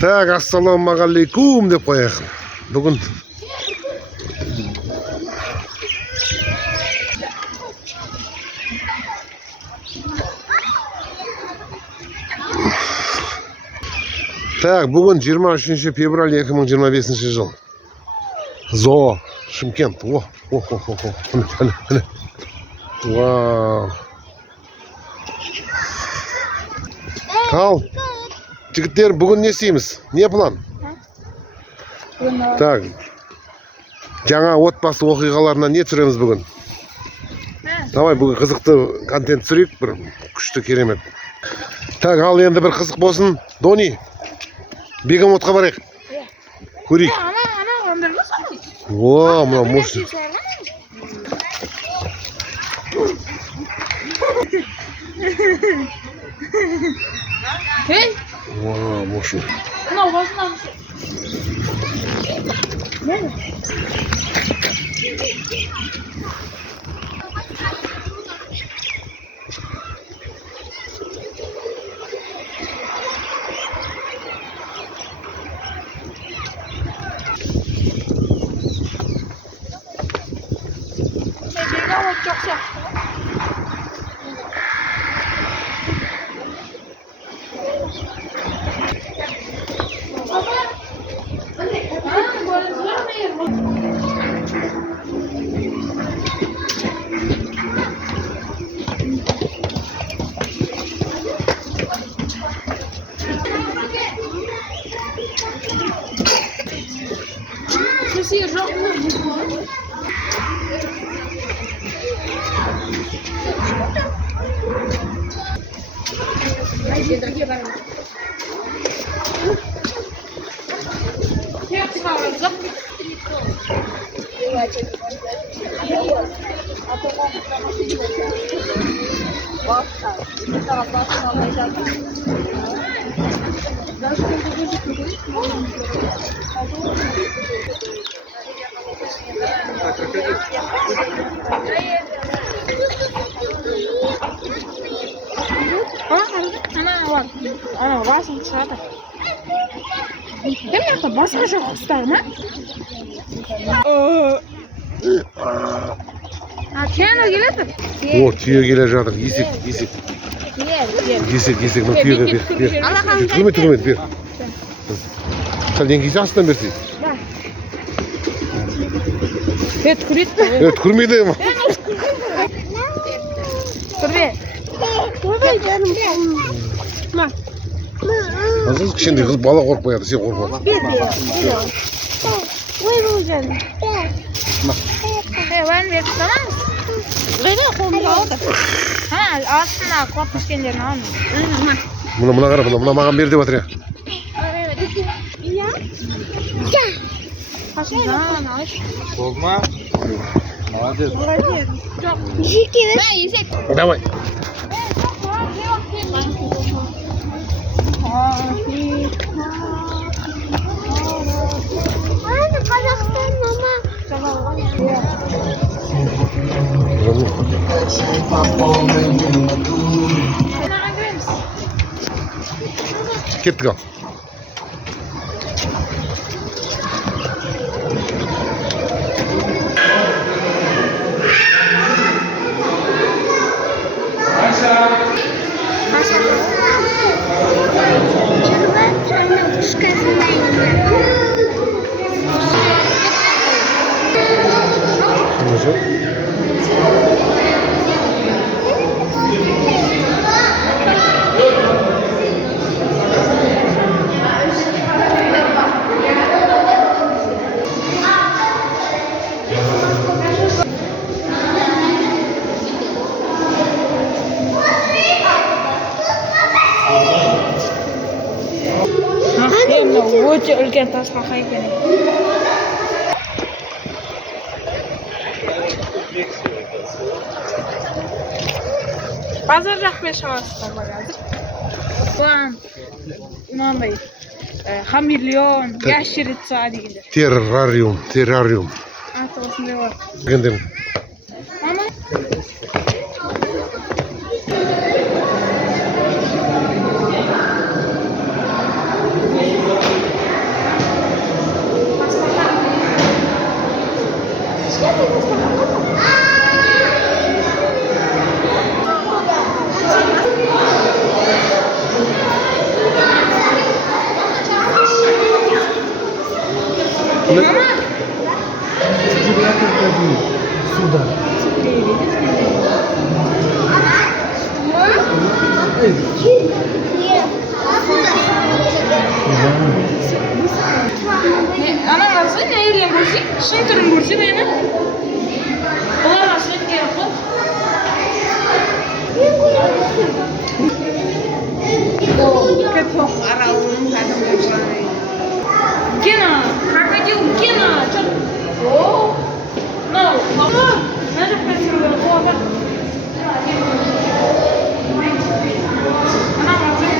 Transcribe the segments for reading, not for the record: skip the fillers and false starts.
Так, ассалаумағалейкум деп қояйық. Бүгін бүгін 23 февраль 2025 жыл. Зоо, Шымкент. Міне. Вау. Ал, жігіттер, бүгін не істейміз? Не план? Так, жаңа отбасы оқиғаларына не түсіреміз бүгін? Давай, бүгін қызықты контент түсірейік, бір күшті керемет. Так, ал енді бір қызық болсын. Дони, Бегемотқа барайық. Көрейік. О, мына мощный. Вау, мощный. Ana basın çıkardı. Değil mi yaptı? Basma çok usta mı? Tiyano geledi. О, түйе келе жатыр. Есек. Есек, мына түйеге бер. Түкірмейді, бер. Сәлден кейсе астынан берсей. Түкірмейді. Азыз кішкентай қыз бала қорықпаяды, сен қорықпа. Ben bir tutamam mısın? Böyle kolunu aldı. Ha, aslında korkmuş kendilerini almıyor. Mına qara, mına mаған бер деп жатыр ya. Богма. Молодец. Есек. Давай. Қазақстан мама. Кеттік ал. Өте үлкен тасбақа екен. Базар жақпен шығасыздар бағазы. Бұлан, мынандай хамелеон, ящерица дегендер. Террариум. Аты осындай бар. Дегендер. Сюда. Анан алсаң, әйелден көрсең, шын түрін көрсең, әйні. Бұларға сөйт керек қой. Гена, крокодил Гена. О, мынау. Мына жаққа түсіру керек қой. Анан алсаң.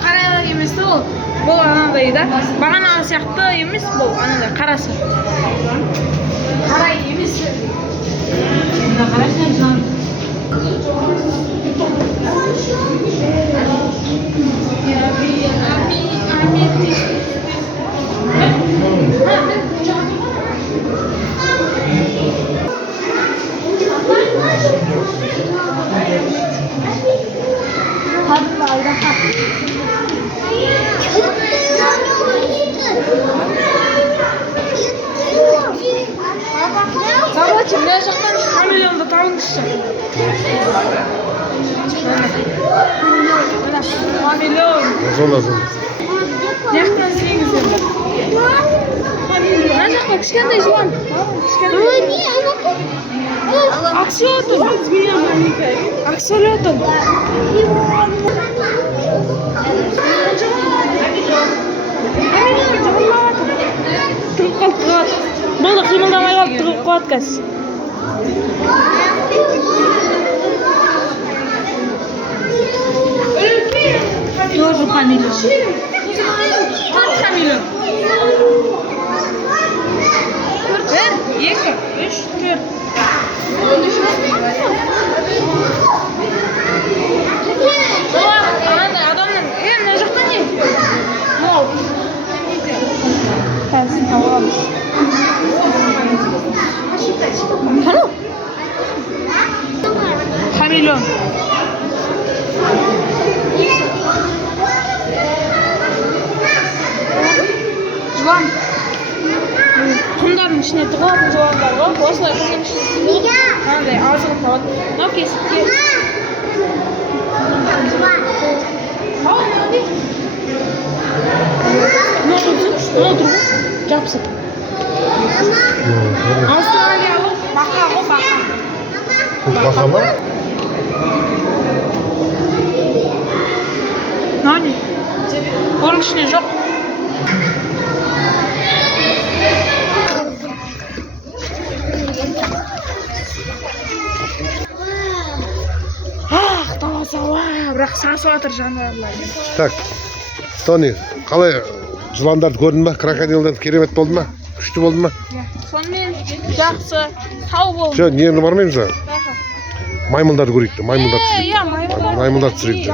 Қарайлар емес ол. Бұл анандай да. Бағана сияқты емес бұл. Анандай қарасы. Қарай емес. Қарайсың жан. Забачым, мына жақтан хамелеонды табыңызшы. Мына хамелеон. Зона. Жақтан сүйіңіздер. Мына жақта кішкентай жылан. Аксиотон. Аксиотон. Тұрып қалды. Болды, қимылдамай қалды, тұрып қалды қазір. Тоже хамелеон. Төрт хамелеон. Бір, екі, үш, төрт. Олар анандай адамның, мына жақта не? Мынау. Қазір тауып аламыз. Қану? Хамелеон. Жылан. Құмдардың ішіне тығылатын жыландар ғой. Осылай құмдың ішіне тығылып, анандай азығын табады. Мынау кесіпке. Мынау тұрғы. Жапсып. Австралиялық бақа ғой, бақа. Бақа ма? Нани? Оның ішіне жоқ. Таза, бірақ сасып жатыр жануарлар. Так, Тони, қалай жыландарды көрдің ба? Крокодилдарды керемет болды ма? Күшті болды ма? Сонымен жақсы, сау болды. Жо, нені бармаймыз ба? Маймылдарды көрейік те, маймылдарды түсірейік. Иә, Маймылдарды түсірейік те.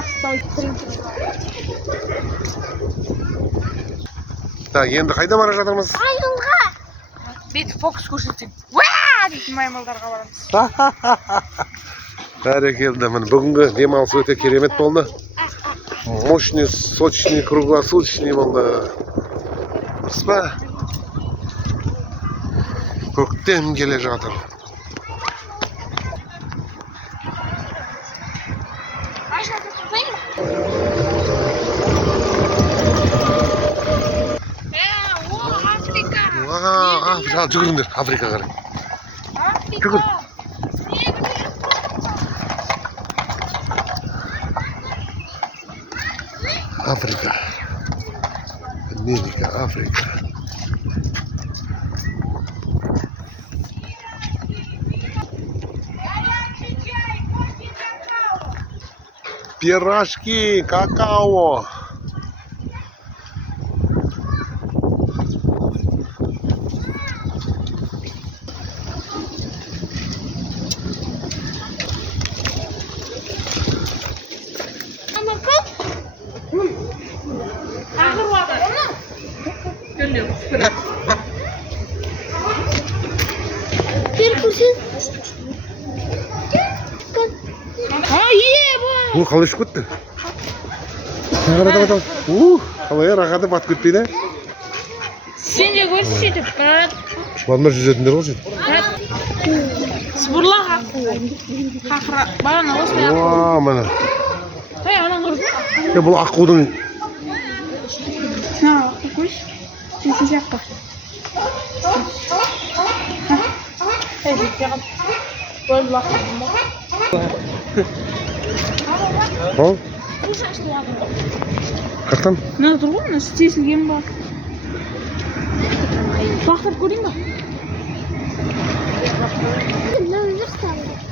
Так, енді қайда бара жатырмыз? Маймылға. Бет фокус көрсетсең. Уа! Дейтін маймылдарға барамыз. Бәрекелді, міне бүгінгі демалыс өте керемет болды. Мощный, сочный, круглосуточный болды. Дұрыс па? Көктем келе жатыр. Африка. Жүгіріңдер, Африка қарай. Жүгір. Африка. Америка, Африка. Пирожки, какао. Bir kurşun. bu. Қалай ішіп кетті? Давай. Қалай рахаты батып кетпейді? Sen de görürsün söйтіп. Балдар жүзетіндер ғой сөйтіп. Сыбырлақ аққу. Қақыра. Бағана осылай аққу. Міне. Анан көрдің? Бұл аққудың Аққу көрші. Сен сияққа. Böyle baktım. Қақтан? Ne dur bu? Nasıl kesilgen var? Baktım göreyim mi?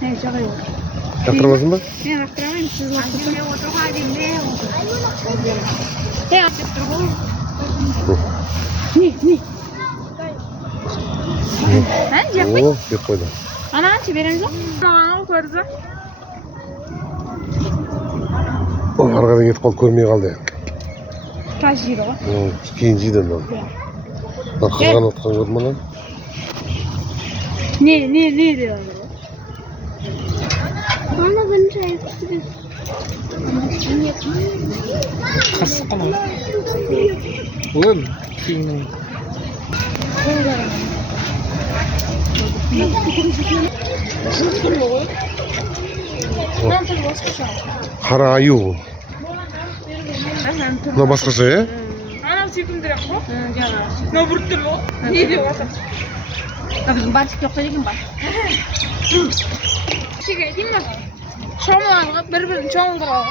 Ne çağırıyor? Жақтырмасың ба? Ben aktıramayım siz baktım. Ne? Ha? Yapmayın. О, деп қойды. Ana çeviremiz yok. Ana koyarız. Ары қарай кетіп қалды, көрмей қалды. Kaç euro? Кейін жейді енді. Қызған отқан көрді ма? Ne diyor? Bana bunu çay. Қырсық қана. Оған кейіннің. Қара аю. Мына басқаша, е? Anam sekundere ko. Ne vurdu mu? Ne diyor adam? Tabii başka yok dedim bak. Şey değil mi? Çoğunluğa birbirini çoğunluğa.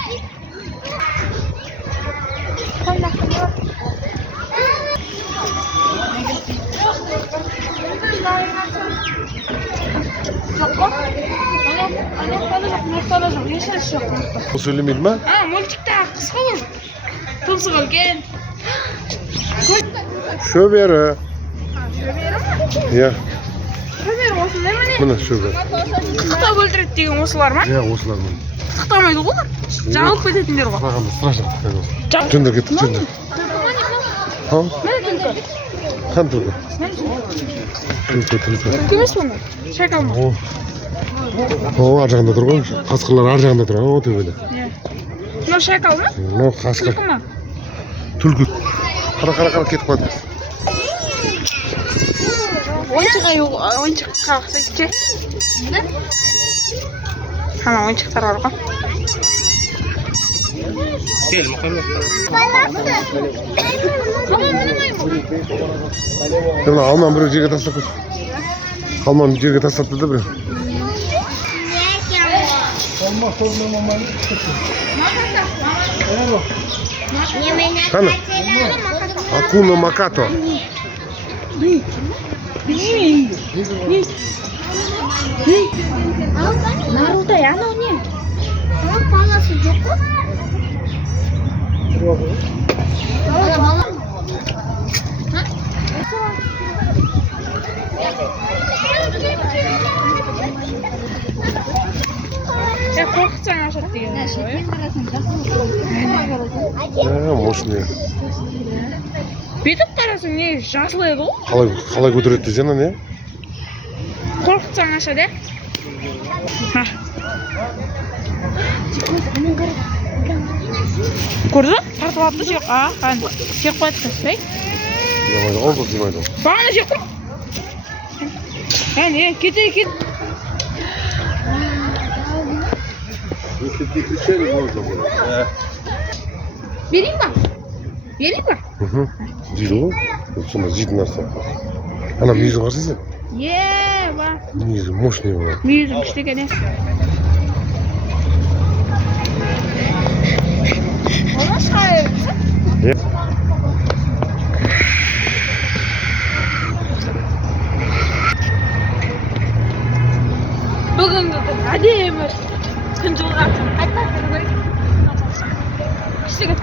Бұл сөйлемейді ма? Мультикте қысқа бол. Тұмсық өлген. Шөбері. Иә, Шөбер осындай ма не? міне шөбері. Қытап өлтіреді деген осылар ма? Иә, осылар міне. Қытамайды ғой олар. Жаңылып кететіндер ғой. Сұрағанда страшно. Жүндер кеттік, жүндер. Қан тұрды. Кім емес бұны? Шайқал ма? Ар жағында тұр ғой. Қасқырлар ар жағында тұр, о төбеде. Мынау шайқал ма? Мынау қасқыр. Түлкі ма? Түлкі. Қара кетіп қалды. Ойыншық қалықса кетсе. Ана ойыншықтар бар ғой. Кел, Мұхаммед. Алманы біреу жерге тастап кетті. Алманы жерге тастапты да біреу. Қана? Акуна Макато. Naruto ya no ne? Ama palası yok mu? Bana. Ya korkutsan aşağı diyor. Мощный. Бүйтіп қарасың не жазылады ғой. Қалай көтереді десең, не? Korkutsan aşağı de. Көрді? Тартып алыпты жеп. Жеп қойыпты. Жемайды ғой, бұл жемайды. Бағана жеп қой. Не, кете. Берейін ба? Жейді ғой. Сонда жейтін нәрсе. Ана мүйізін қарсы сен? Ба. Мүйізі мощный болады. Мүйізің кішкене. Ona şahit misin? Bugün dedim hadi Emir. Kıncılık atın. Hadi bak. İşte git.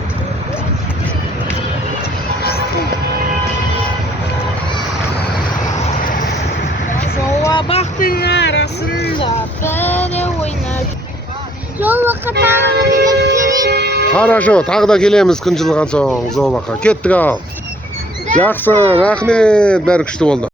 Sola baktın arasında beni oynar. Yolla kapanını Хорошо, тағы да келеміз күн жылыған соң зообаққа. Кеттік ал. Жақсы, рахмет, бәрі күшті болды.